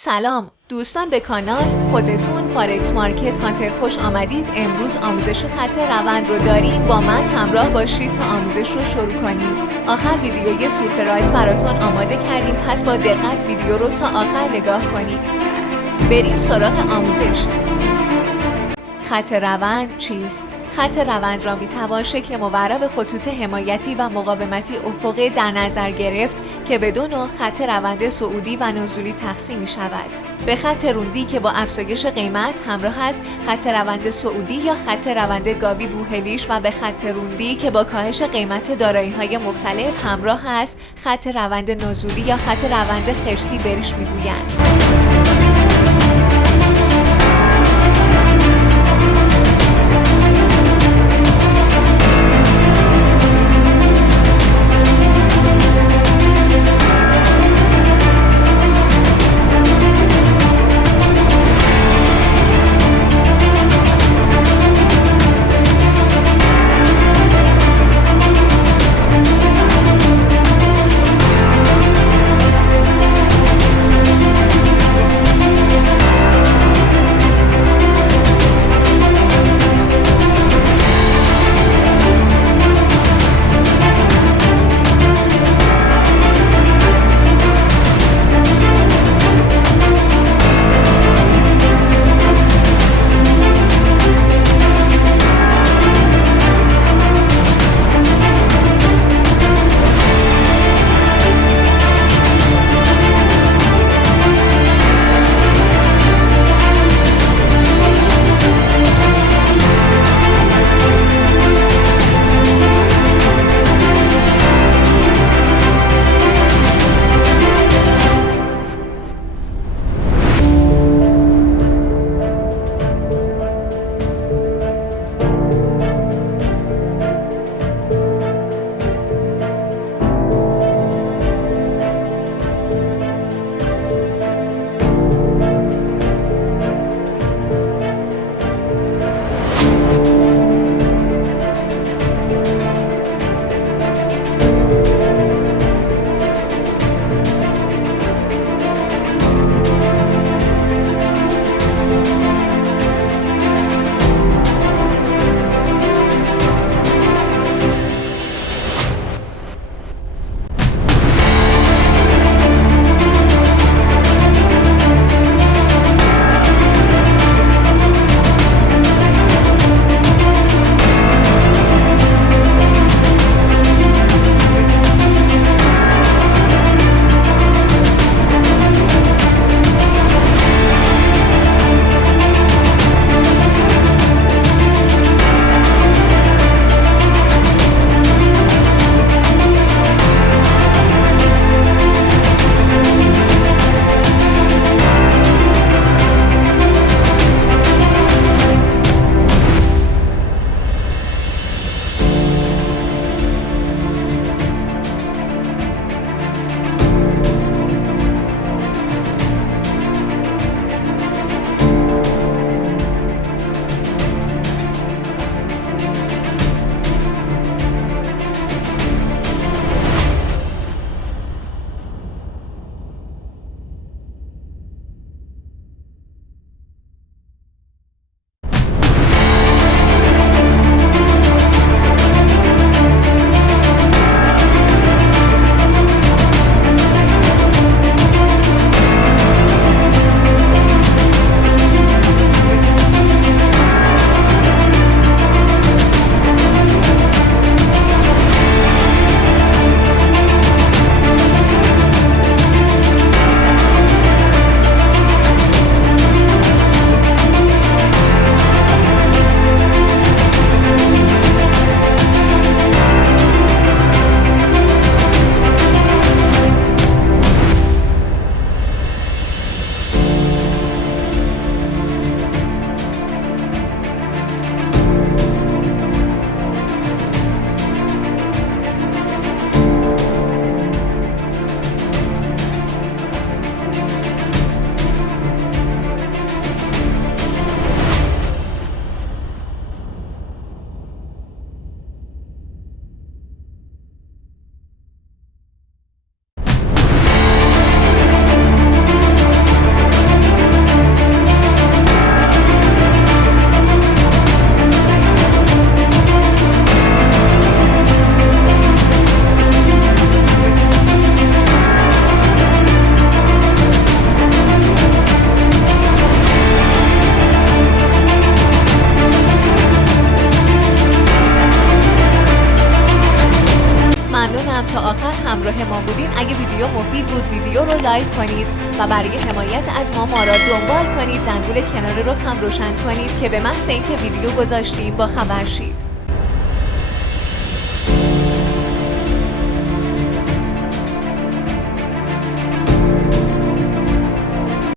سلام دوستان به کانال خودتون فارکس مارکت هانتر خوش آمدید. امروز آموزش خط روند رو داریم، با من همراه باشید تا آموزش رو شروع کنیم. آخر ویدیو یه سورپرایز براتون آماده کردیم، پس با دقت ویدیو رو تا آخر نگاه کنید. بریم سراغ آموزش. خط روند چیست؟ خط روند را میتوان شکل مورب خطوط حمایتی و مقاومتی افقی در نظر گرفت که به دو نوع خط روند صعودی و نزولی تقسیم می شود. به خط روندی که با افزایش قیمت همراه است، خط روند صعودی یا خط روند گاوی بوهلیش، و به خط روندی که با کاهش قیمت دارایی‌های مختلف همراه است، خط روند نزولی یا خط روند خرسی بهش میگویند. تا آخر همراه ما بودین. اگه ویدیو مفید بود ویدیو رو لایک کنید و برای حمایت از ما را دنبال کنید. زنگوله کنار رو هم روشن کنید که به محض اینکه ویدیو گذاشتیم با خبر شید.